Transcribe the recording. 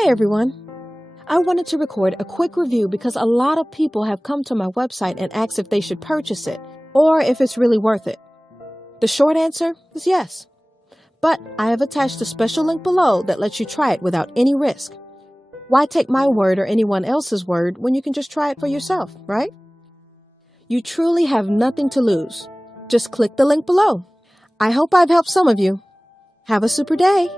Hey everyone! I wanted to record a quick review because a lot of people have come to my website and asked if they should purchase it or if it's really worth it. The short answer is yes. But I have attached a special link below that lets you try it without any risk. Why take my word or anyone else's word when you can just try it for yourself, right? You truly have nothing to lose. Just click the link below. I hope I've helped some of you. Have a super day!